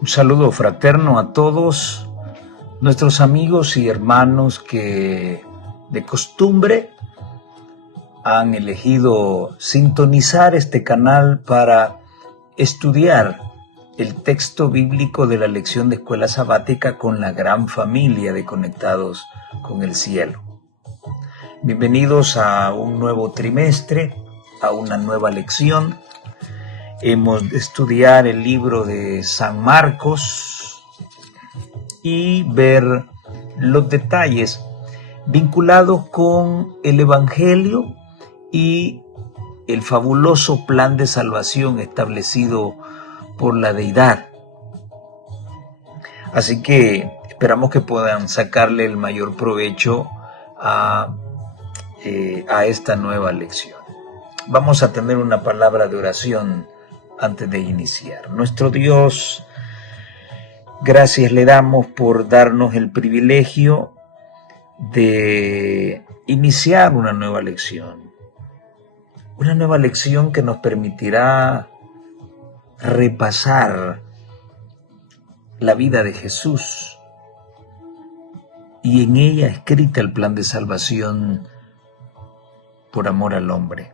Un saludo fraterno a todos nuestros amigos y hermanos que de costumbre han elegido sintonizar este canal para estudiar el texto bíblico de la lección de escuela sabática con la gran familia de Conectados con el Cielo. Bienvenidos a un nuevo trimestre, a una nueva lección. Hemos de estudiar el libro de San Marcos y ver los detalles vinculados con el Evangelio y el fabuloso plan de salvación establecido por la deidad. Así que esperamos que puedan sacarle el mayor provecho a esta nueva lección. Vamos a tener una palabra de oración antes de iniciar. Nuestro Dios, gracias le damos por darnos el privilegio de iniciar una nueva lección. Una nueva lección que nos permitirá repasar la vida de Jesús y en ella escrita el plan de salvación por amor al hombre.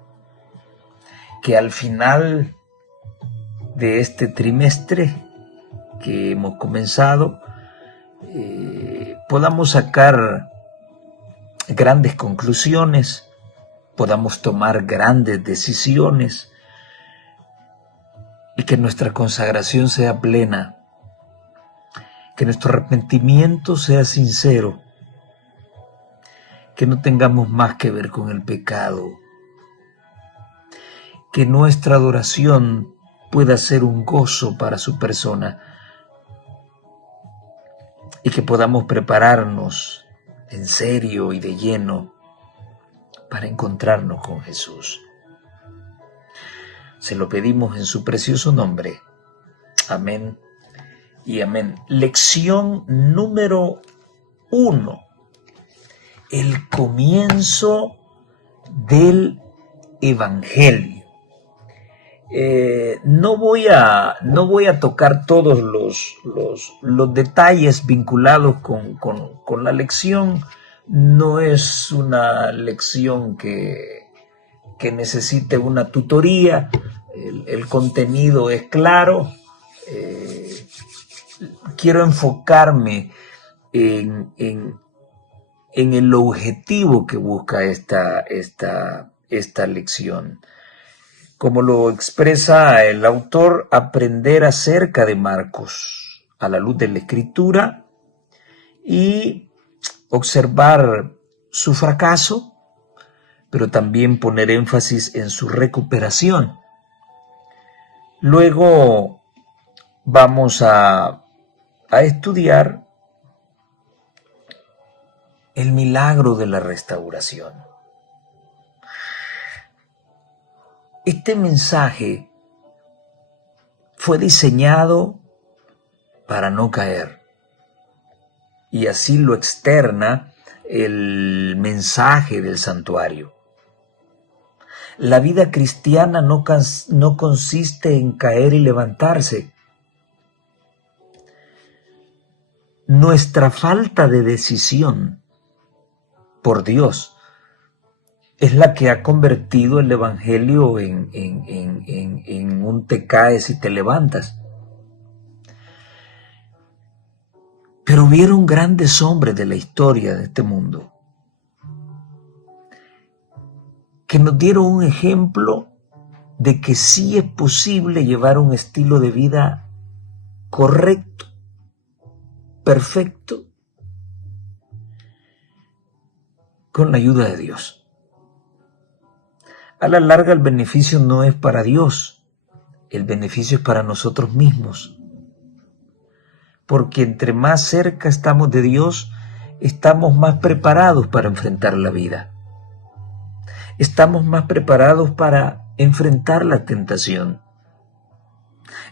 Que al final de este trimestre que hemos comenzado, podamos sacar grandes conclusiones, podamos tomar grandes decisiones y que nuestra consagración sea plena, que nuestro arrepentimiento sea sincero, que no tengamos más que ver con el pecado, que nuestra adoración pueda ser un gozo para su persona y que podamos prepararnos en serio y de lleno para encontrarnos con Jesús. Se lo pedimos en su precioso nombre. Amén y amén. Lección número 1. El comienzo del Evangelio. No voy a tocar todos los detalles vinculados con la lección. No es una lección que necesite una tutoría. El contenido es claro. Quiero enfocarme en el objetivo que busca esta lección. Como lo expresa el autor, aprender acerca de Marcos a la luz de la Escritura y observar su fracaso, pero también poner énfasis en su recuperación. Luego vamos a estudiar el milagro de la restauración. Este mensaje fue diseñado para no caer, y así lo externa el mensaje del santuario. La vida cristiana no consiste en caer y levantarse. Nuestra falta de decisión por Dios es la que ha convertido el Evangelio en un te caes y te levantas. Pero hubieron grandes hombres de la historia de este mundo que nos dieron un ejemplo de que sí es posible llevar un estilo de vida correcto, perfecto, con la ayuda de Dios. A la larga el beneficio no es para Dios, el beneficio es para nosotros mismos. Porque entre más cerca estamos de Dios, estamos más preparados para enfrentar la vida. Estamos más preparados para enfrentar la tentación.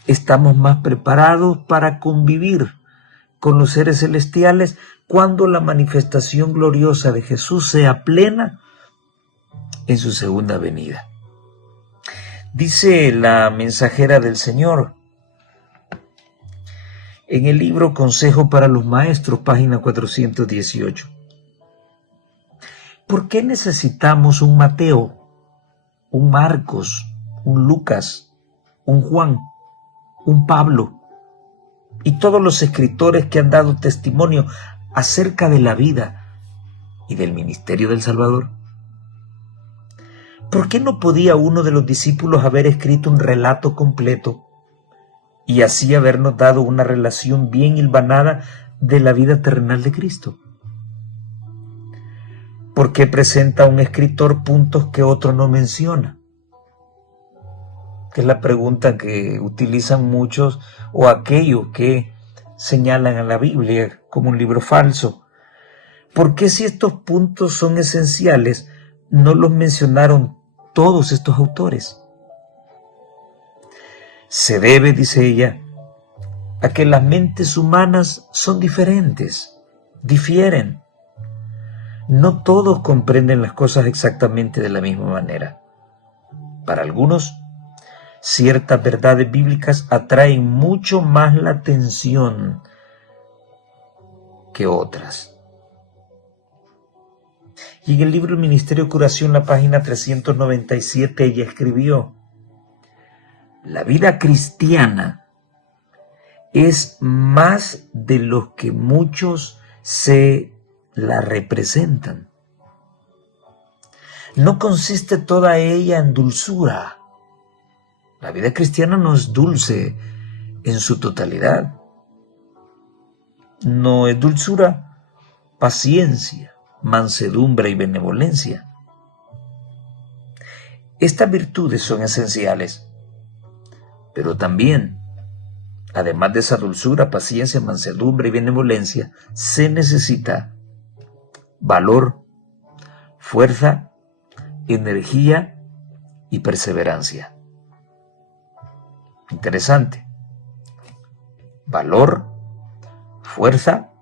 Estamos más preparados para convivir con los seres celestiales cuando la manifestación gloriosa de Jesús sea plena en su segunda venida. Dice la mensajera del Señor: en el libro Consejo para los Maestros, página 418. ¿Por qué necesitamos un Mateo, un Marcos, un Lucas, un Juan, un Pablo y todos los escritores que han dado testimonio acerca de la vida y del ministerio del Salvador? ¿Por qué no podía uno de los discípulos haber escrito un relato completo y así habernos dado una relación bien hilvanada de la vida terrenal de Cristo? ¿Por qué presenta un escritor puntos que otro no menciona? Que es la pregunta que utilizan muchos, o aquellos que señalan a la Biblia como un libro falso. ¿Por qué, si estos puntos son esenciales, no los mencionaron todos estos autores? Se debe, dice ella, a que las mentes humanas son diferentes, difieren. No todos comprenden las cosas exactamente de la misma manera. Para algunos, ciertas verdades bíblicas atraen mucho más la atención que otras. Y en el libro El Ministerio de Curación, la página 397, ella escribió: la vida cristiana es más de lo que muchos se la representan. No consiste toda ella en dulzura. La vida cristiana no es dulce en su totalidad. No es dulzura, paciencia, mansedumbre y benevolencia. Estas virtudes son esenciales, pero también, además de esa dulzura, paciencia, mansedumbre y benevolencia, se necesita valor, fuerza, energía y perseverancia. Interesante. Valor, fuerza,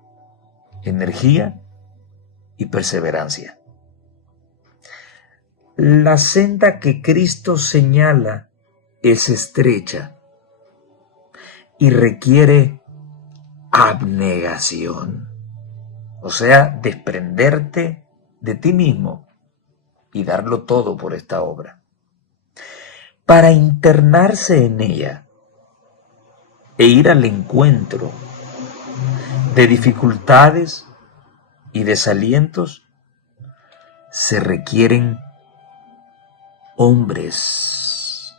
energía y perseverancia. La senda que Cristo señala es estrecha y requiere abnegación, o sea, desprenderte de ti mismo y darlo todo por esta obra. Para internarse en ella e ir al encuentro de dificultades y desalientos, se requieren hombres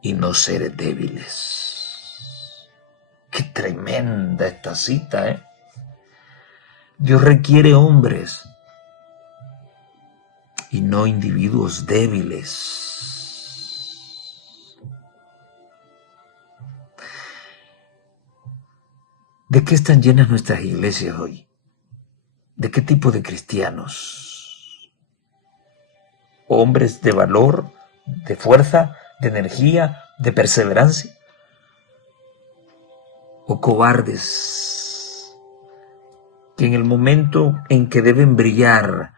y no seres débiles. Qué tremenda esta cita, ¿eh? Dios requiere hombres y no individuos débiles. ¿De qué están llenas nuestras iglesias hoy? ¿De qué tipo de cristianos? ¿Hombres de valor, de fuerza, de energía, de perseverancia? ¿O cobardes que en el momento en que deben brillar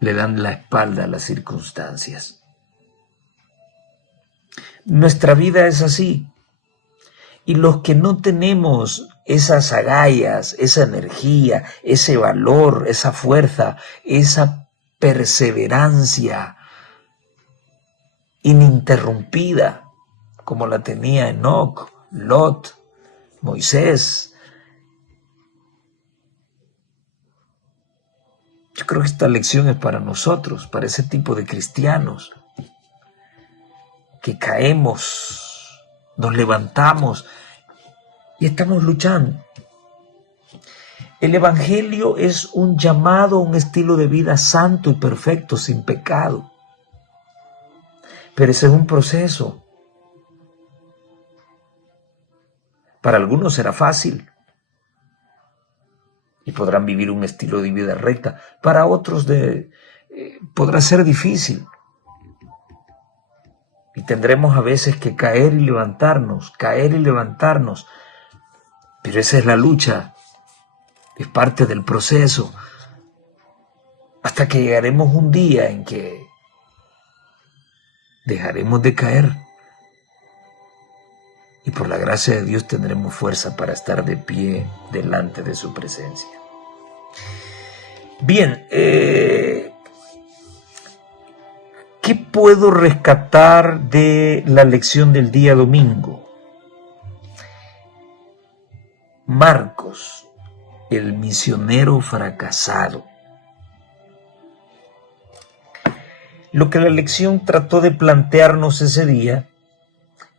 le dan la espalda a las circunstancias? Nuestra vida es así. Y los que no tenemos esas agallas, esa energía, ese valor, esa fuerza, esa perseverancia ininterrumpida, como la tenía Enoc, Lot, Moisés. Yo creo que esta lección es para nosotros, para ese tipo de cristianos, que caemos, nos levantamos y estamos luchando. El Evangelio es un llamado a un estilo de vida santo y perfecto, sin pecado. Pero ese es un proceso. Para algunos será fácil y podrán vivir un estilo de vida recta. Para otros podrá ser difícil. Y tendremos a veces que caer y levantarnos. Pero esa es la lucha, es parte del proceso, hasta que llegaremos un día en que dejaremos de caer y por la gracia de Dios tendremos fuerza para estar de pie delante de su presencia. Bien, ¿qué puedo rescatar de la lección del día domingo? Marcos, el misionero fracasado. Lo que la lección trató de plantearnos ese día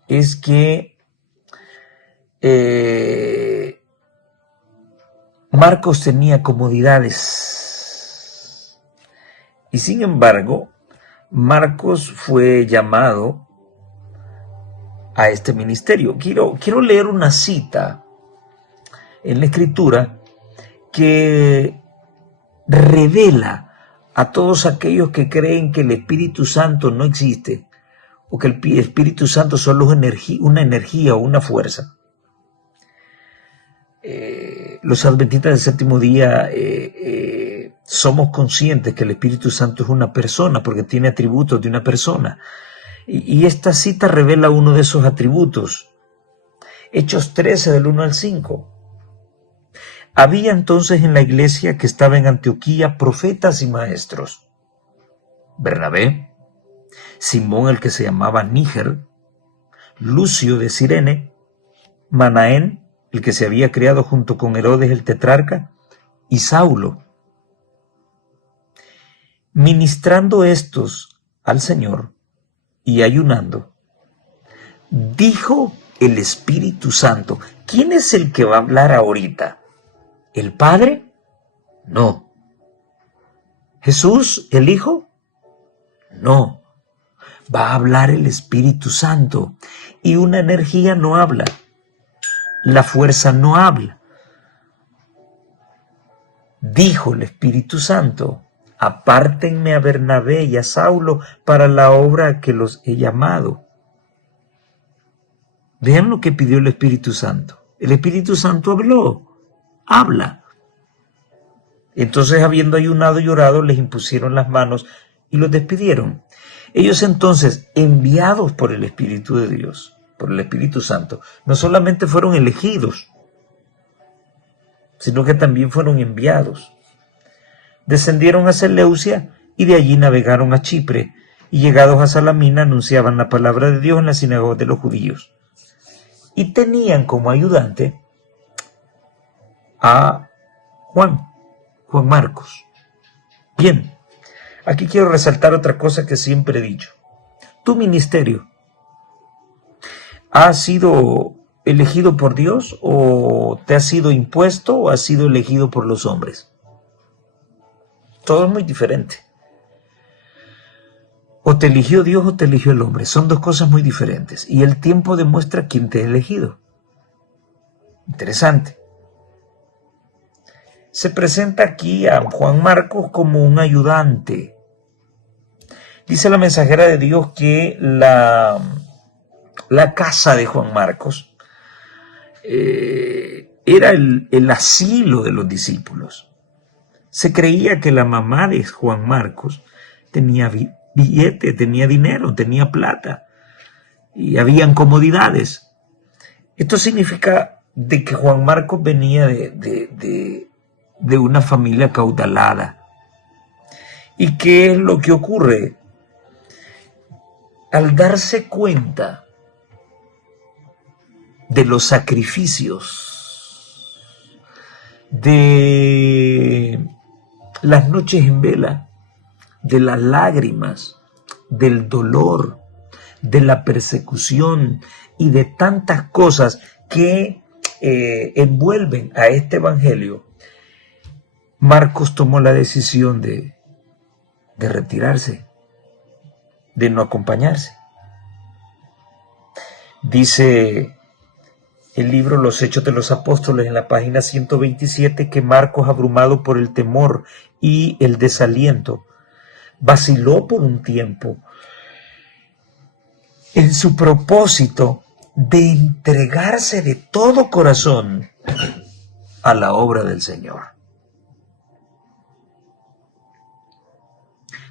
es que Marcos tenía comodidades y sin embargo Marcos fue llamado a este ministerio. Quiero leer una cita en la Escritura que revela a todos aquellos que creen que el Espíritu Santo no existe o que el Espíritu Santo solo es una energía o una fuerza. Los adventistas del séptimo día somos conscientes que el Espíritu Santo es una persona porque tiene atributos de una persona. Y esta cita revela uno de esos atributos. Hechos 13 del 1 al 5. Había entonces en la iglesia que estaba en Antioquía profetas y maestros. Bernabé, Simón el que se llamaba Níger, Lucio de Cirene, Manaén, el que se había criado junto con Herodes el tetrarca, y Saulo. Ministrando estos al Señor y ayunando, dijo el Espíritu Santo. ¿Quién es el que va a hablar ahorita? ¿El Padre? No. ¿Jesús, el Hijo? No. Va a hablar el Espíritu Santo. Y una energía no habla. La fuerza no habla. Dijo el Espíritu Santo: apártenme a Bernabé y a Saulo para la obra a que los he llamado. Vean lo que pidió el Espíritu Santo. El Espíritu Santo habla. Entonces, habiendo ayunado y orado, les impusieron las manos y los despidieron. Ellos entonces, enviados por el Espíritu de Dios, por el Espíritu Santo, no solamente fueron elegidos, sino que también fueron enviados. Descendieron a Seleucia y de allí navegaron a Chipre, y llegados a Salamina anunciaban la palabra de Dios en las sinagogas de los judíos. Y tenían como ayudante a Juan Marcos. Bien, aquí quiero resaltar otra cosa que siempre he dicho. Tu ministerio ha sido elegido por Dios o te ha sido impuesto o ha sido elegido por los hombres. Todo es muy diferente. O te eligió Dios o te eligió el hombre. Son dos cosas muy diferentes. Y el tiempo demuestra quién te ha elegido. Interesante. Se presenta aquí a Juan Marcos como un ayudante. Dice la mensajera de Dios que la casa de Juan Marcos era el asilo de los discípulos. Se creía que la mamá de Juan Marcos tenía billete, tenía dinero, tenía plata y habían comodidades. Esto significa de que Juan Marcos venía de una familia acaudalada. ¿Y qué es lo que ocurre? Al darse cuenta de los sacrificios, de las noches en vela, de las lágrimas, del dolor, de la persecución y de tantas cosas que envuelven a este evangelio, Marcos tomó la decisión de retirarse, de no acompañarse. Dice el libro Los Hechos de los Apóstoles en la página 127 que Marcos, abrumado por el temor y el desaliento, vaciló por un tiempo en su propósito de entregarse de todo corazón a la obra del Señor.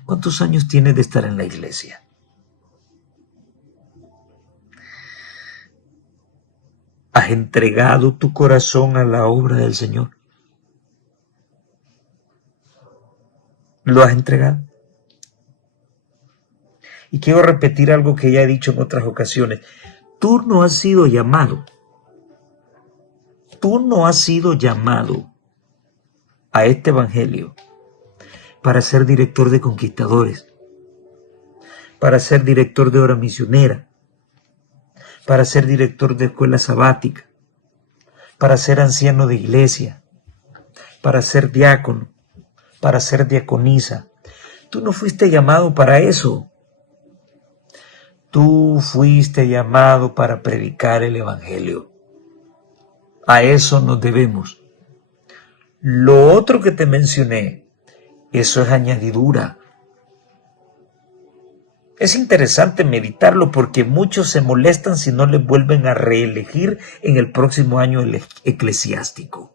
¿Cuántos años tienes de estar en la iglesia? ¿Has entregado tu corazón a la obra del Señor? ¿Lo has entregado? Y quiero repetir algo que ya he dicho en otras ocasiones. Tú no has sido llamado. Tú no has sido llamado a este evangelio para ser director de conquistadores, para ser director de obra misionera, para ser director de escuela sabática, para ser anciano de iglesia, para ser diácono, para ser diaconisa. Tú no fuiste llamado para eso. Tú fuiste llamado para predicar el evangelio. A eso nos debemos. Lo otro que te mencioné, eso es añadidura. Es interesante meditarlo porque muchos se molestan si no les vuelven a reelegir en el próximo año eclesiástico.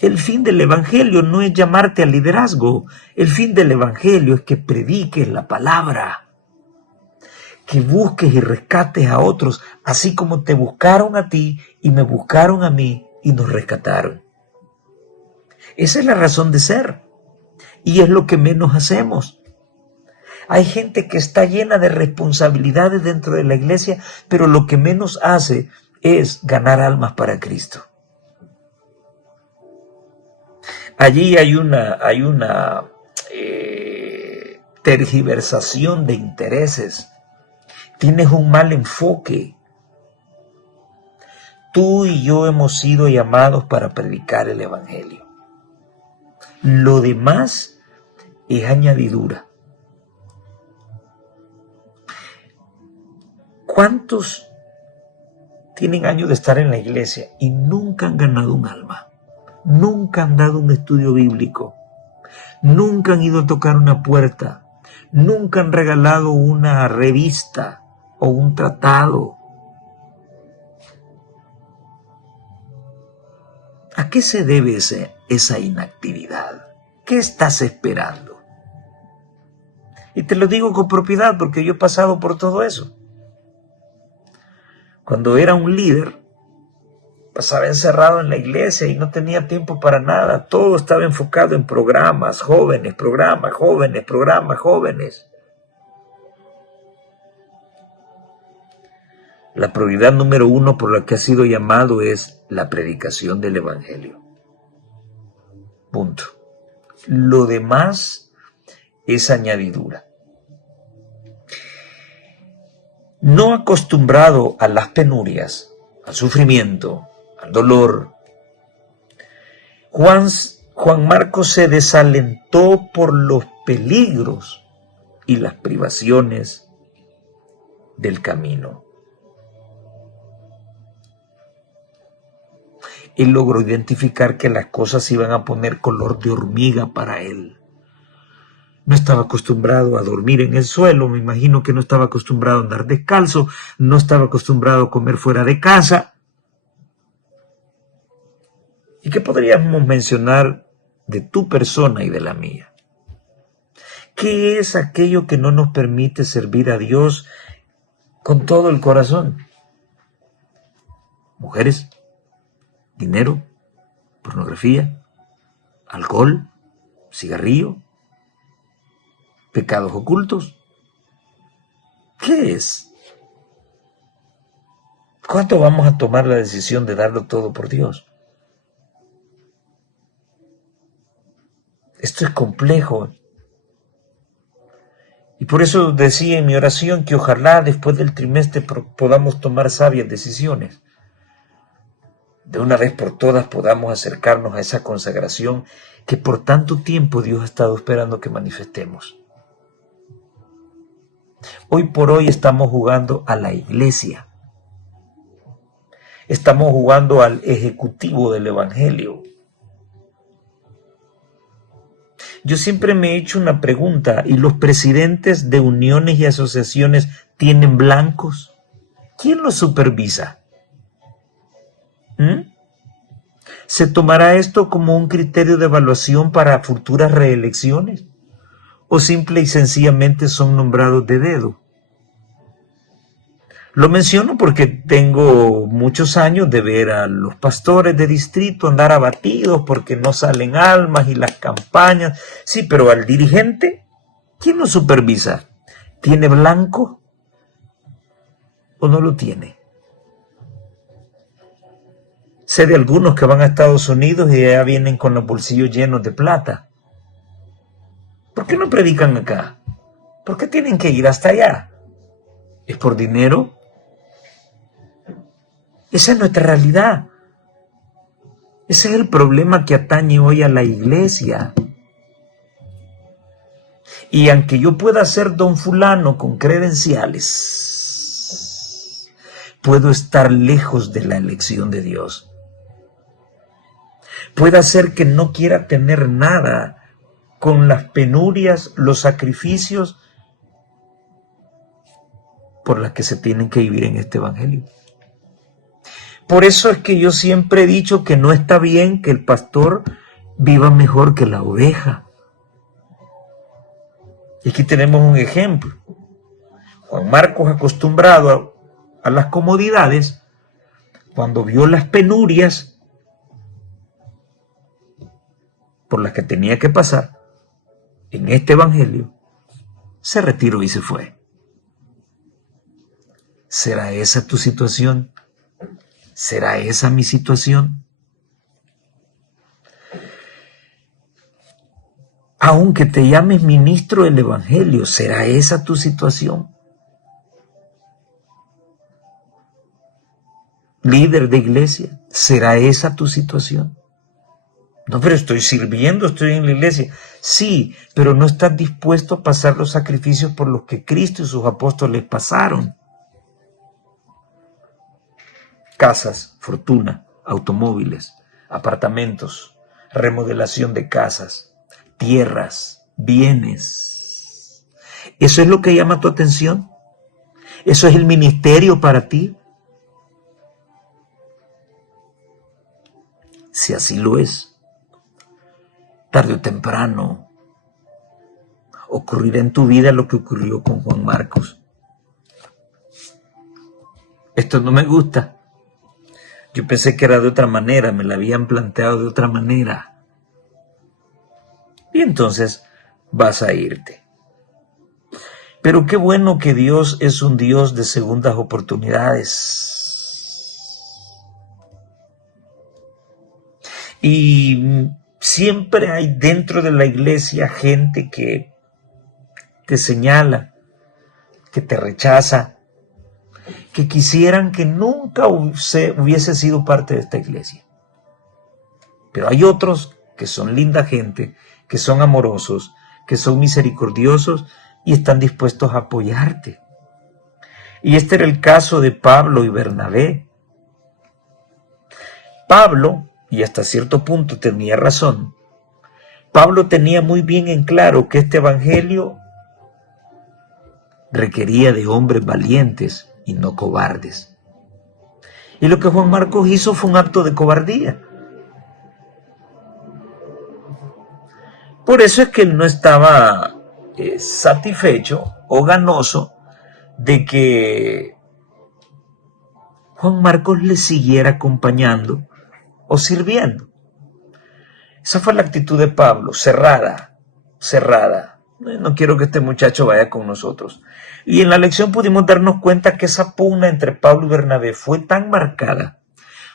El fin del evangelio no es llamarte al liderazgo. El fin del evangelio es que prediques la palabra, que busques y rescates a otros, así como te buscaron a ti y me buscaron a mí y nos rescataron. Esa es la razón de ser y es lo que menos hacemos. Hay gente que está llena de responsabilidades dentro de la iglesia, pero lo que menos hace es ganar almas para Cristo. Allí hay una tergiversación de intereses. Tienes un mal enfoque. Tú y yo hemos sido llamados para predicar el evangelio. Lo demás es añadidura. ¿Cuántos tienen años de estar en la iglesia y nunca han ganado un alma? Nunca han dado un estudio bíblico, nunca han ido a tocar una puerta, nunca han regalado una revista o un tratado. ¿A qué se debe esa inactividad? ¿Qué estás esperando? Y te lo digo con propiedad porque yo he pasado por todo eso. Cuando era un líder, pasaba encerrado en la iglesia y no tenía tiempo para nada. Todo estaba enfocado en programas, jóvenes. La prioridad número 1 por la que ha sido llamado es la predicación del evangelio. Punto. Lo demás es añadidura. No acostumbrado a las penurias, al sufrimiento, al dolor, Juan Marcos se desalentó por los peligros y las privaciones del camino. Él logró identificar que las cosas iban a poner color de hormiga para él. No estaba acostumbrado a dormir en el suelo, me imagino que no estaba acostumbrado a andar descalzo, no estaba acostumbrado a comer fuera de casa. ¿Y qué podríamos mencionar de tu persona y de la mía? ¿Qué es aquello que no nos permite servir a Dios con todo el corazón? Mujeres, dinero, pornografía, alcohol, cigarrillo, pecados ocultos. ¿Qué es? ¿Cuánto vamos a tomar la decisión de darlo todo por Dios? Esto es complejo. Y por eso decía en mi oración que ojalá después del trimestre podamos tomar sabias decisiones. De una vez por todas podamos acercarnos a esa consagración que por tanto tiempo Dios ha estado esperando que manifestemos. Hoy por hoy estamos jugando a la iglesia. Estamos jugando al ejecutivo del evangelio. Yo siempre me he hecho una pregunta, ¿y los presidentes de uniones y asociaciones tienen blancos? ¿Quién los supervisa? ¿Se tomará esto como un criterio de evaluación para futuras reelecciones? ¿O simple y sencillamente son nombrados de dedo? Lo menciono porque tengo muchos años de ver a los pastores de distrito andar abatidos porque no salen almas y las campañas. Sí, pero al dirigente, ¿quién lo supervisa? ¿Tiene blanco o no lo tiene? Sé de algunos que van a Estados Unidos y ya vienen con los bolsillos llenos de plata. ¿Por qué no predican acá? ¿Por qué tienen que ir hasta allá? ¿Es por dinero? Esa es nuestra realidad. Ese es el problema que atañe hoy a la iglesia. Y aunque yo pueda ser don fulano con credenciales, puedo estar lejos de la elección de Dios. Puede ser que no quiera tener nada con las penurias, los sacrificios por las que se tienen que vivir en este evangelio. Por eso es que yo siempre he dicho que no está bien que el pastor viva mejor que la oveja. Y aquí tenemos un ejemplo. Juan Marcos, acostumbrado a las comodidades, cuando vio las penurias por las que tenía que pasar en este evangelio, se retiró y se fue. ¿Será esa tu situación? ¿Será esa mi situación? Aunque te llames ministro del evangelio, ¿será esa tu situación? Líder de iglesia, ¿será esa tu situación? No, pero estoy sirviendo, estoy en la iglesia. Sí, pero no estás dispuesto a pasar los sacrificios por los que Cristo y sus apóstoles pasaron. Casas, fortuna, automóviles, apartamentos, remodelación de casas, tierras, bienes. ¿Eso es lo que llama tu atención? ¿Eso es el ministerio para ti? Si así lo es, tarde o temprano ocurrirá en tu vida lo que ocurrió con Juan Marcos. Esto no me gusta. Yo pensé que era de otra manera, me la habían planteado de otra manera. Y entonces vas a irte. Pero qué bueno que Dios es un Dios de segundas oportunidades. Y siempre hay dentro de la iglesia gente que te señala, que te rechaza, que quisieran que nunca hubiese sido parte de esta iglesia. Pero hay otros que son linda gente, que son amorosos, que son misericordiosos y están dispuestos a apoyarte. Y este era el caso de Pablo y Bernabé. Pablo, y hasta cierto punto tenía razón, Pablo tenía muy bien en claro que este evangelio requería de hombres valientes y no cobardes. Y lo que Juan Marcos hizo fue un acto de cobardía. Por eso es que él no estaba satisfecho o ganoso de que Juan Marcos le siguiera acompañando o sirviendo. Esa fue la actitud de Pablo, cerrada. No quiero que este muchacho vaya con nosotros. Y en la lección pudimos darnos cuenta que esa pugna entre Pablo y Bernabé fue tan marcada,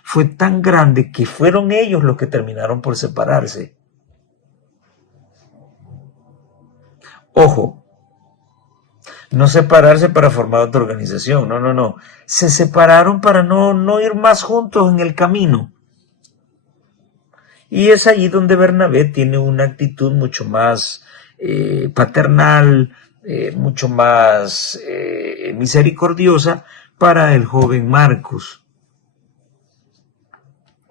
fue tan grande, que fueron ellos los que terminaron por separarse. Ojo, no separarse para formar otra organización, no. Se separaron para no ir más juntos en el camino. Y es allí donde Bernabé tiene una actitud mucho más paternal, mucho más misericordiosa para el joven Marcos.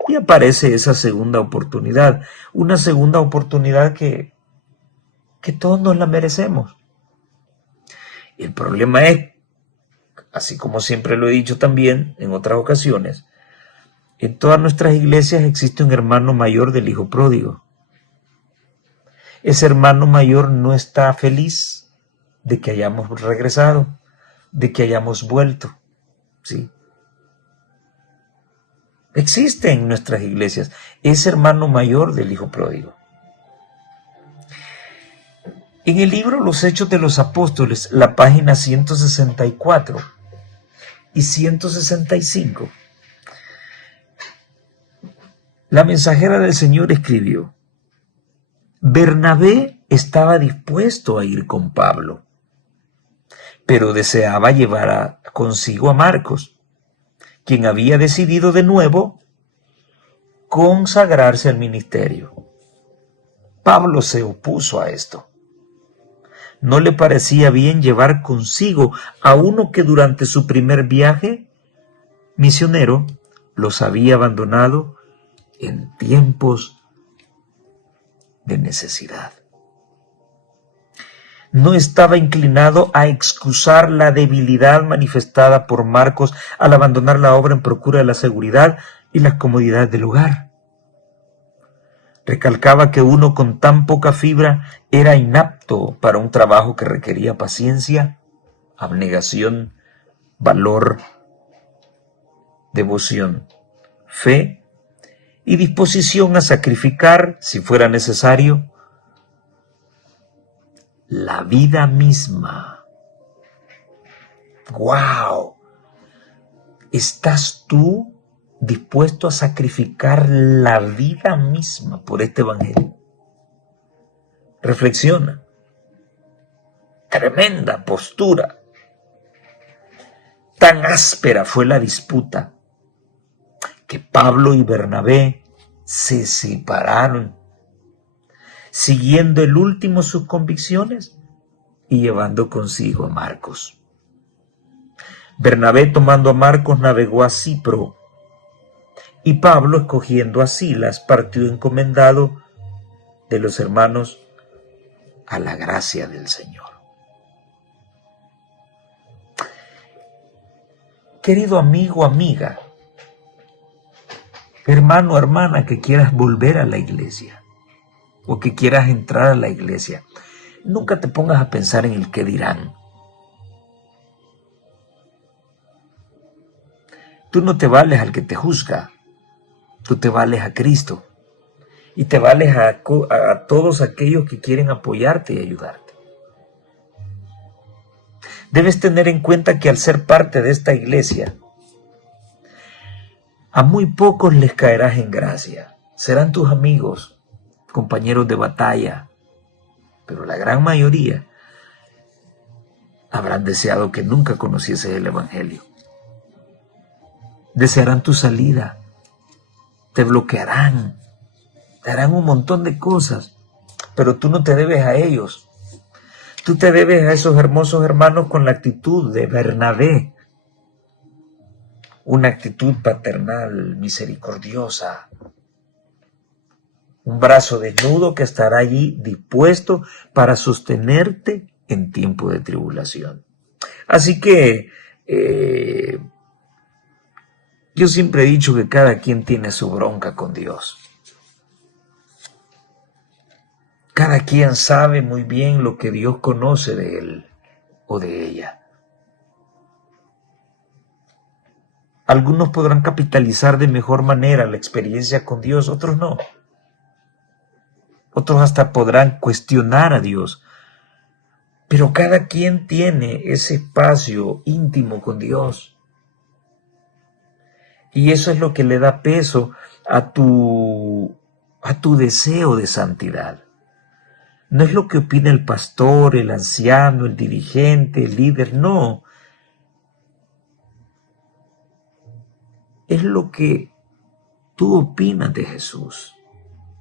Y aparece esa segunda oportunidad, una segunda oportunidad que todos nos la merecemos. Y el problema es, así como siempre lo he dicho también en otras ocasiones, en todas nuestras iglesias existe un hermano mayor del hijo pródigo. Ese hermano mayor no está feliz de que hayamos regresado, de que hayamos vuelto. ¿sí? Existe en nuestras iglesias. Es hermano mayor del hijo pródigo. En el libro Los Hechos de los Apóstoles, la página 164 y 165, la mensajera del Señor escribió: Bernabé estaba dispuesto a ir con Pablo, pero deseaba llevar consigo a Marcos, quien había decidido de nuevo consagrarse al ministerio. Pablo se opuso a esto. No le parecía bien llevar consigo a uno que durante su primer viaje misionero los había abandonado en tiempos de necesidad. No estaba inclinado a excusar la debilidad manifestada por Marcos al abandonar la obra en procura de la seguridad y la comodidad del hogar. Recalcaba que uno con tan poca fibra era inapto para un trabajo que requería paciencia, abnegación, valor, devoción, fe y disposición a sacrificar, si fuera necesario, la vida misma. ¡Wow! ¿Estás tú dispuesto a sacrificar la vida misma por este evangelio? Reflexiona. Tremenda postura. Tan áspera fue la disputa que Pablo y Bernabé se separaron, siguiendo el último sus convicciones y llevando consigo a Marcos. Bernabé, tomando a Marcos, navegó a Cipro, y Pablo, escogiendo a Silas, partió encomendado de los hermanos a la gracia del Señor. Querido amigo, amiga, hermano, hermana, que quieras volver a la iglesia o que quieras entrar a la iglesia, nunca te pongas a pensar en el qué dirán. Tú no te vales al que te juzga, tú te vales a Cristo y te vales a todos aquellos que quieren apoyarte y ayudarte. Debes tener en cuenta que al ser parte de esta iglesia, a muy pocos les caerás en gracia. Serán tus amigos, compañeros de batalla, pero la gran mayoría habrán deseado que nunca conocieses el evangelio. Desearán tu salida, te bloquearán, te harán un montón de cosas, pero tú no te debes a ellos. Tú te debes a esos hermosos hermanos con la actitud de Bernabé, una actitud paternal, misericordiosa, un brazo desnudo que estará allí dispuesto para sostenerte en tiempo de tribulación. Así que yo siempre he dicho que cada quien tiene su bronca con Dios. Cada quien sabe muy bien lo que Dios conoce de él o de ella. Algunos podrán capitalizar de mejor manera la experiencia con Dios, otros no. Otros hasta podrán cuestionar a Dios. Pero cada quien tiene ese espacio íntimo con Dios. Y eso es lo que le da peso a tu deseo de santidad. No es lo que opina el pastor, el anciano, el dirigente, el líder, no. Es lo que tú opinas de Jesús.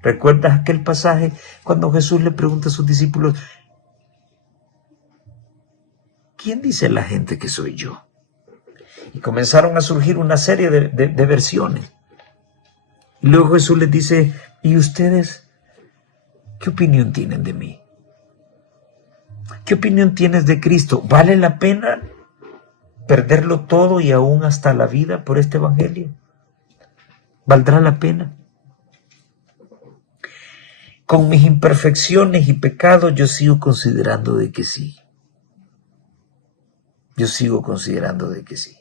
¿Recuerdas aquel pasaje cuando Jesús le pregunta a sus discípulos: ¿quién dice la gente que soy yo? Y comenzaron a surgir una serie de versiones. Y luego Jesús les dice: ¿y ustedes qué opinión tienen de mí? ¿Qué opinión tienes de Cristo? ¿Vale la pena perderlo todo y aún hasta la vida por este evangelio? ¿Valdrá la pena? Con mis imperfecciones y pecados yo sigo considerando de que sí. Yo sigo considerando de que sí.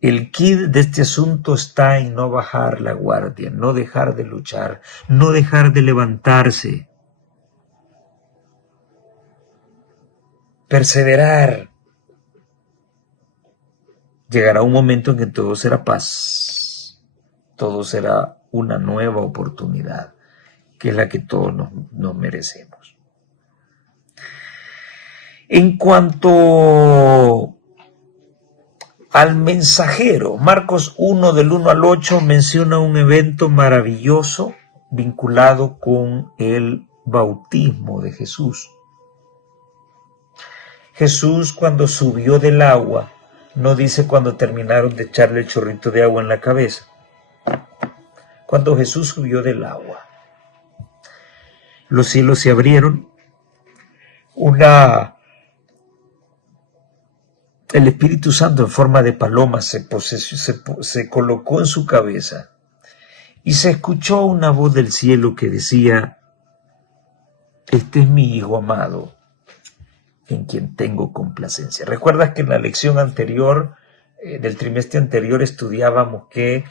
El quid de este asunto está en no bajar la guardia, no dejar de luchar, no dejar de levantarse, perseverar. Llegará un momento en que todo será paz, todo será una nueva oportunidad, que es la que todos nos merecemos. En cuanto al mensajero, Marcos 1 del 1 al 8 menciona un evento maravilloso vinculado con el bautismo de Jesús. Jesús, cuando subió del agua, no dice cuando terminaron de echarle el chorrito de agua en la cabeza. Cuando Jesús subió del agua, los cielos se abrieron, el Espíritu Santo en forma de paloma se colocó en su cabeza y se escuchó una voz del cielo que decía: este es mi Hijo amado, en quien tengo complacencia. ¿Recuerdas que en la lección anterior, del trimestre anterior, estudiábamos que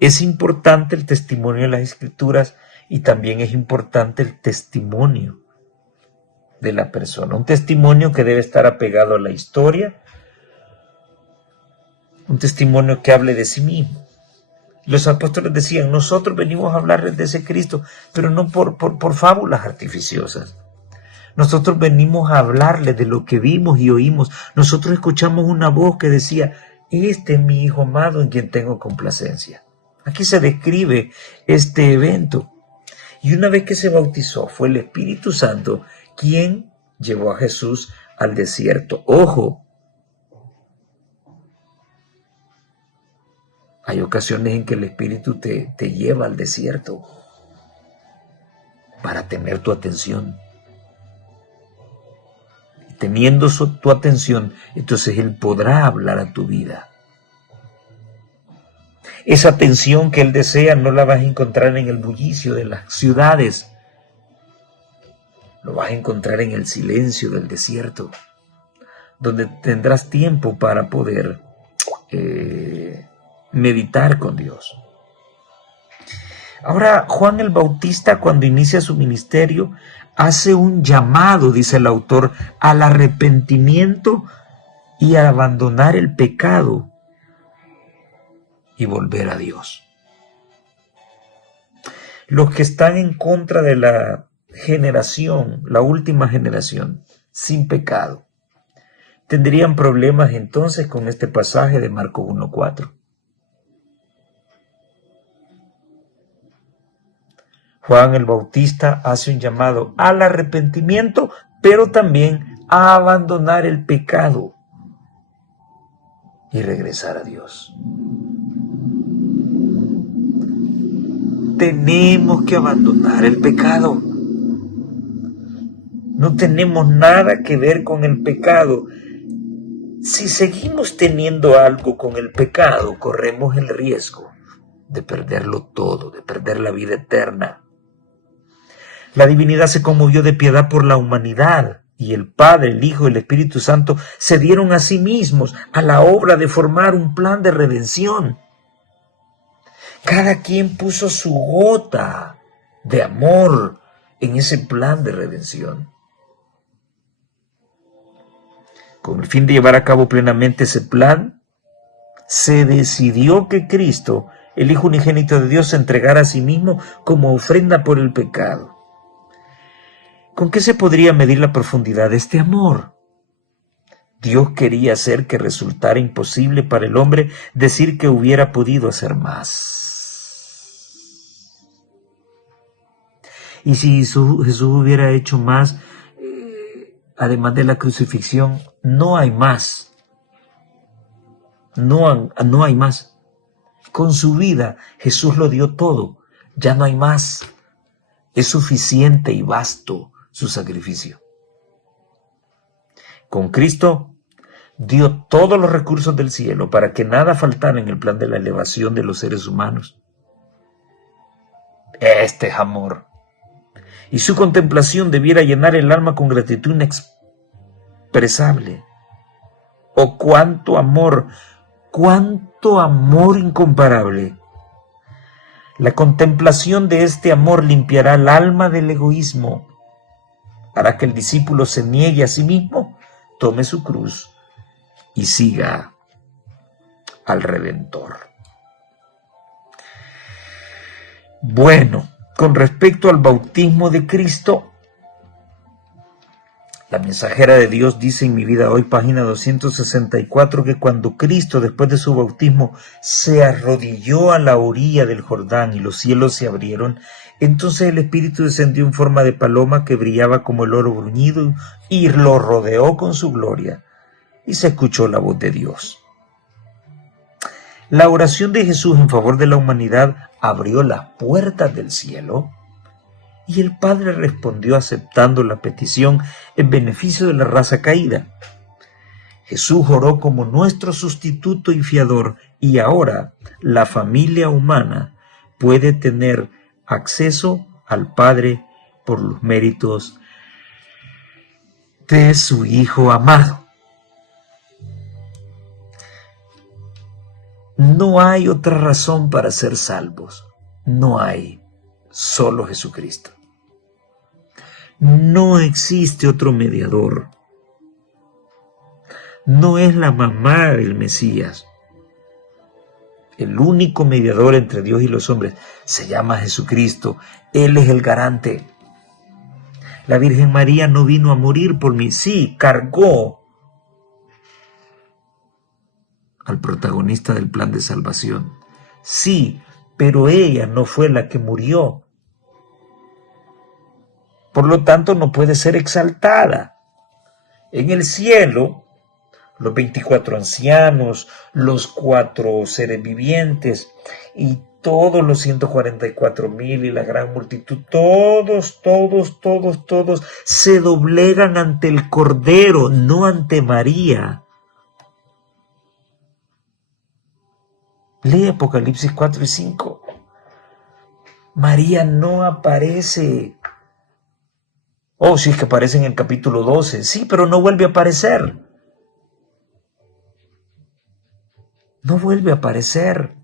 es importante el testimonio de las Escrituras y también es importante el testimonio de la persona? Un testimonio que debe estar apegado a la historia, un testimonio que hable de sí mismo. Los apóstoles decían: nosotros venimos a hablarles de ese Cristo, pero no por fábulas artificiosas. Nosotros venimos a hablarles de lo que vimos y oímos. Nosotros escuchamos una voz que decía: este es mi Hijo amado en quien tengo complacencia. Aquí se describe este evento. Y una vez que se bautizó, fue el Espíritu Santo quien llevó a Jesús al desierto. Ojo, hay ocasiones en que el Espíritu te lleva al desierto para tener tu atención. Teniendo tu atención, entonces Él podrá hablar a tu vida. Esa atención que Él desea no la vas a encontrar en el bullicio de las ciudades. Lo vas a encontrar en el silencio del desierto, donde tendrás tiempo para poder meditar con Dios. Ahora, Juan el Bautista, cuando inicia su ministerio, hace un llamado, dice el autor, al arrepentimiento y a abandonar el pecado y volver a Dios. Los que están en contra de la generación, la última generación, sin pecado, tendrían problemas entonces con este pasaje de Marcos 1:4. Juan el Bautista hace un llamado al arrepentimiento, pero también a abandonar el pecado y regresar a Dios. Tenemos que abandonar el pecado. No tenemos nada que ver con el pecado. Si seguimos teniendo algo con el pecado, corremos el riesgo de perderlo todo, de perder la vida eterna. La divinidad se conmovió de piedad por la humanidad, y el Padre, el Hijo y el Espíritu Santo se dieron a sí mismos a la obra de formar un plan de redención. Cada quien puso su gota de amor en ese plan de redención. Con el fin de llevar a cabo plenamente ese plan, se decidió que Cristo, el Hijo unigénito de Dios, se entregara a sí mismo como ofrenda por el pecado. ¿Con qué se podría medir la profundidad de este amor? Dios quería hacer que resultara imposible para el hombre decir que hubiera podido hacer más. Y si Jesús hubiera hecho más, además de la crucifixión, no hay más. No hay más. Con su vida, Jesús lo dio todo. Ya no hay más. Es suficiente y vasto su sacrificio. Con Cristo dio todos los recursos del cielo para que nada faltara en el plan de la elevación de los seres humanos. Este es amor. Y su contemplación debiera llenar el alma con gratitud inexpresable. Oh, cuánto amor incomparable. La contemplación de este amor limpiará el alma del egoísmo, hará que el discípulo se niegue a sí mismo, tome su cruz y siga al Redentor. Bueno, con respecto al bautismo de Cristo, la mensajera de Dios dice en Mi Vida Hoy, página 264, que cuando Cristo, después de su bautismo, se arrodilló a la orilla del Jordán y los cielos se abrieron, entonces el Espíritu descendió en forma de paloma que brillaba como el oro bruñido y lo rodeó con su gloria, y se escuchó la voz de Dios. La oración de Jesús en favor de la humanidad abrió las puertas del cielo, y el Padre respondió aceptando la petición en beneficio de la raza caída. Jesús oró como nuestro sustituto y fiador, y ahora la familia humana puede tener acceso al Padre por los méritos de su Hijo amado. No hay otra razón para ser salvos. No hay, solo Jesucristo. No existe otro mediador. No es la mamá del Mesías. El único mediador entre Dios y los hombres se llama Jesucristo. Él es el garante. La Virgen María no vino a morir por mí. Sí, cargó al protagonista del plan de salvación. Sí, pero ella no fue la que murió. Por lo tanto, no puede ser exaltada. En el cielo, los 24 ancianos, los 4 seres vivientes y todos los 144,000 y la gran multitud, todos se doblegan ante el Cordero, no ante María. Lee Apocalipsis 4 y 5. María no aparece. Oh, sí, es que aparece en el capítulo 12. Sí, pero no vuelve a aparecer. No vuelve a aparecer.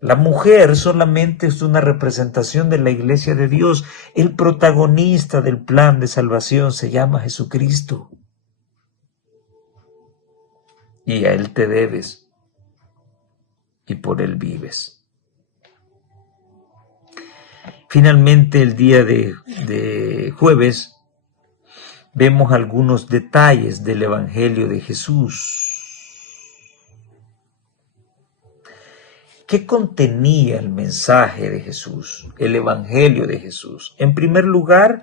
La mujer solamente es una representación de la iglesia de Dios. El protagonista del plan de salvación se llama Jesucristo. Y a Él te debes. Y por Él vives. Finalmente, el día de jueves, vemos algunos detalles del Evangelio de Jesús. ¿Qué contenía el mensaje de Jesús, el Evangelio de Jesús? En primer lugar,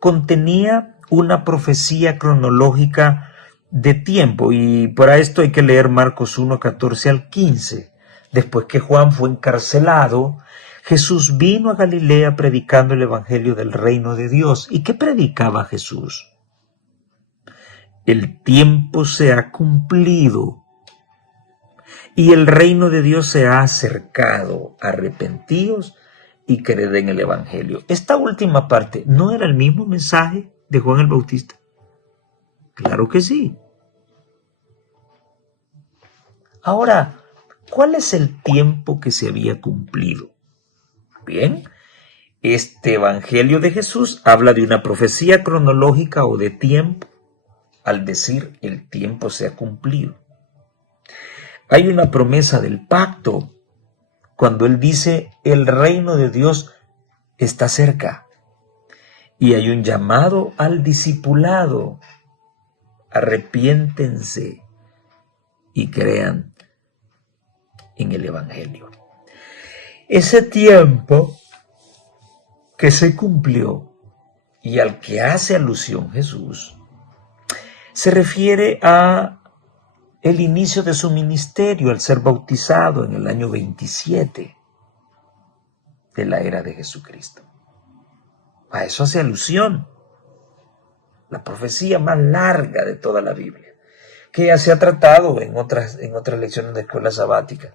contenía una profecía cronológica de tiempo, y para esto hay que leer Marcos 1, 14 al 15. Después que Juan fue encarcelado, Jesús vino a Galilea predicando el Evangelio del reino de Dios. ¿Y qué predicaba Jesús? El tiempo se ha cumplido y el reino de Dios se ha acercado. Arrepentíos y creed en el Evangelio. Esta última parte, ¿no era el mismo mensaje de Juan el Bautista? Claro que sí. Ahora, ¿cuál es el tiempo que se había cumplido? Bien, este Evangelio de Jesús habla de una profecía cronológica o de tiempo, al decir el tiempo se ha cumplido. Hay una promesa del pacto cuando Él dice el reino de Dios está cerca. Y hay un llamado al discipulado. Arrepiéntense y crean en el Evangelio. Ese tiempo que se cumplió y al que hace alusión Jesús se refiere a el inicio de su ministerio al ser bautizado en el año 27 de la era de Jesucristo. A eso hace alusión la profecía más larga de toda la Biblia, que ya se ha tratado en otras lecciones de escuela sabática.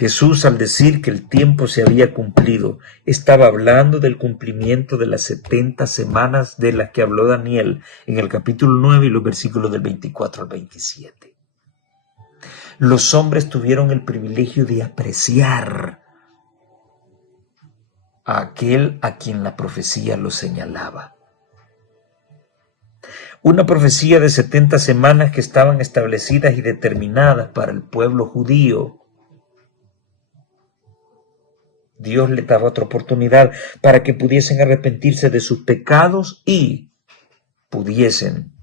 Jesús, al decir que el tiempo se había cumplido, estaba hablando del cumplimiento de las 70 semanas de las que habló Daniel en el capítulo 9 y los versículos del 24 al 27. Los hombres tuvieron el privilegio de apreciar a aquel a quien la profecía lo señalaba. Una profecía de 70 semanas que estaban establecidas y determinadas para el pueblo judío. Dios le daba otra oportunidad para que pudiesen arrepentirse de sus pecados y pudiesen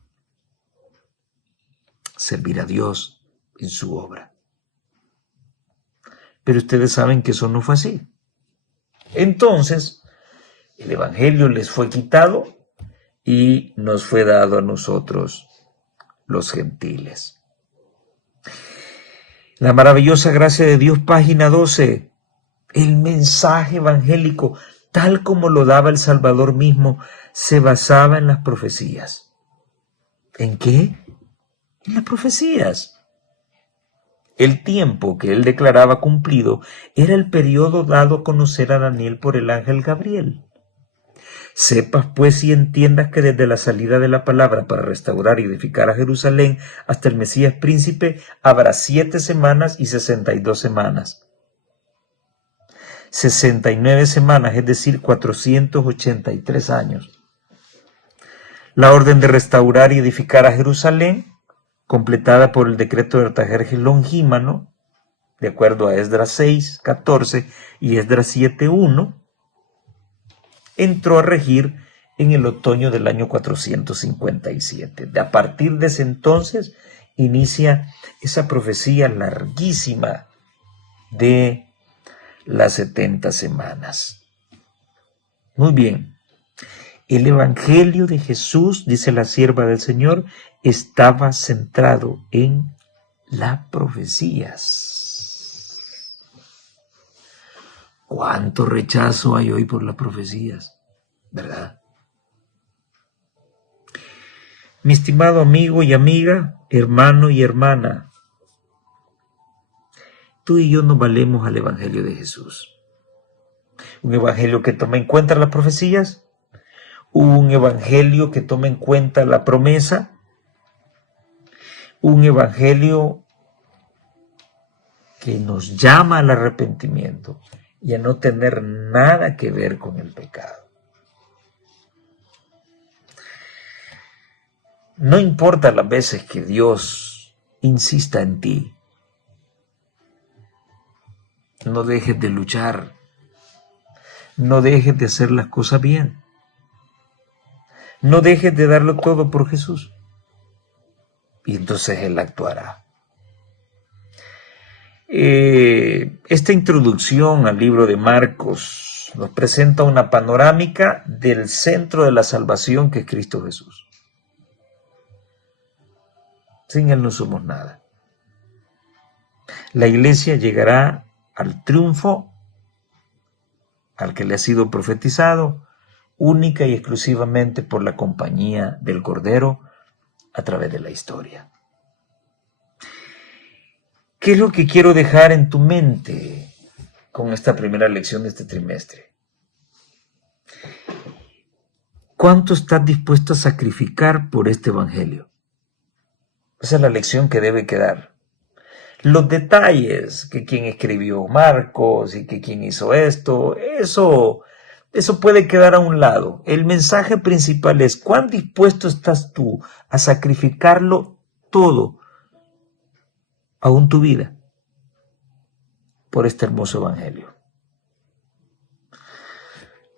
servir a Dios en su obra. Pero ustedes saben que eso no fue así. Entonces, el Evangelio les fue quitado y nos fue dado a nosotros, los gentiles. La maravillosa gracia de Dios, página 12. El mensaje evangélico, tal como lo daba el Salvador mismo, se basaba en las profecías. ¿En qué? En las profecías. El tiempo que él declaraba cumplido era el periodo dado a conocer a Daniel por el ángel Gabriel. Sepas pues y entiendas que desde la salida de la palabra para restaurar y edificar a Jerusalén hasta el Mesías príncipe habrá 7 semanas y 62 semanas. 69 semanas, es decir, 483 años. La orden de restaurar y edificar a Jerusalén, completada por el decreto de Artajerjes Longímano, de acuerdo a Esdras 6, 14 y Esdras 7, 1, entró a regir en el otoño del año 457. A partir de ese entonces inicia esa profecía larguísima de las 70 semanas. Muy bien. El Evangelio de Jesús, dice la sierva del Señor, estaba centrado en las profecías. ¿Cuánto rechazo hay hoy por las profecías? ¿Verdad? Mi estimado amigo y amiga, hermano y hermana, tú y yo no valemos al Evangelio de Jesús. Un Evangelio que toma en cuenta las profecías, un Evangelio que toma en cuenta la promesa, un Evangelio que nos llama al arrepentimiento y a no tener nada que ver con el pecado. No importa las veces que Dios insista en ti, no dejes de luchar, no dejes de hacer las cosas bien, no dejes de darlo todo por Jesús y entonces Él actuará. Esta introducción al libro de Marcos nos presenta una panorámica del centro de la salvación que es Cristo Jesús. Sin Él no somos nada. La iglesia llegará al triunfo al que le ha sido profetizado única y exclusivamente por la compañía del Cordero a través de la historia. ¿Qué es lo que quiero dejar en tu mente con esta primera lección de este trimestre? ¿Cuánto estás dispuesto a sacrificar por este evangelio? Esa es la lección que debe quedar. Los detalles, que quién escribió Marcos y que quién hizo esto, eso puede quedar a un lado. El mensaje principal es cuán dispuesto estás tú a sacrificarlo todo, aún tu vida, por este hermoso evangelio.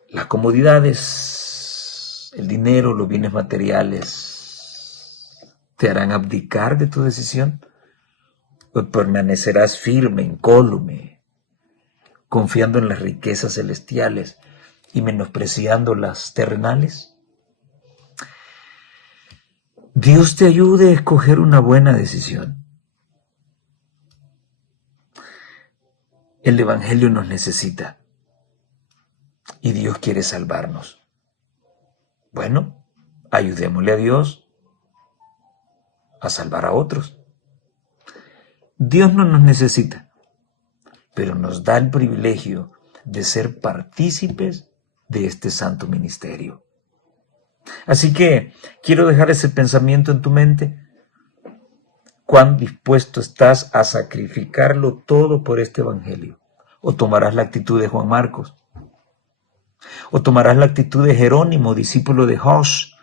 Las comodidades, el dinero, los bienes materiales, ¿te harán abdicar de tu decisión? ¿O permanecerás firme, incólume, confiando en las riquezas celestiales y menospreciando las terrenales? Dios te ayude a escoger una buena decisión. El Evangelio nos necesita y Dios quiere salvarnos. Bueno, ayudémosle a Dios a salvar a otros. Dios no nos necesita, pero nos da el privilegio de ser partícipes de este santo ministerio. Así que quiero dejar ese pensamiento en tu mente. ¿Cuán dispuesto estás a sacrificarlo todo por este evangelio? ¿O tomarás la actitud de Juan Marcos? ¿O tomarás la actitud de Jerónimo, discípulo de Hus,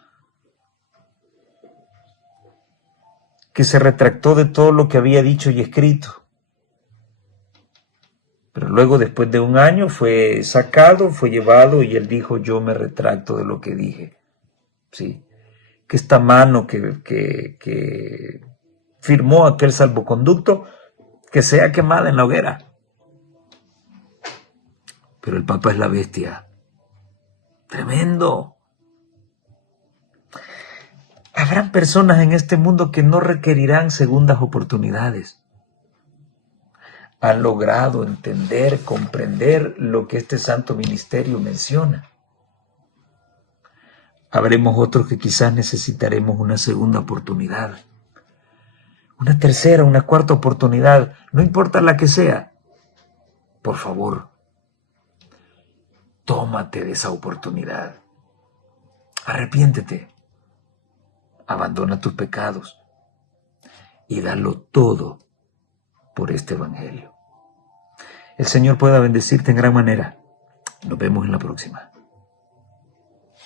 que se retractó de todo lo que había dicho y escrito? Pero luego, después de un año, fue sacado, fue llevado y él dijo, yo me retracto de lo que dije. ¿Sí? Que esta mano que firmó aquel salvoconducto, que sea quemada en la hoguera. Pero el Papa es la bestia. Tremendo. Habrán personas en este mundo que no requerirán segundas oportunidades. Han logrado entender, comprender lo que este santo ministerio menciona. Habremos otros que quizás necesitaremos una segunda oportunidad, una tercera, una cuarta oportunidad, no importa la que sea. Por favor, tómate de esa oportunidad. Arrepiéntete, abandona tus pecados y dalo todo por este evangelio. El Señor pueda bendecirte en gran manera. Nos vemos en la próxima.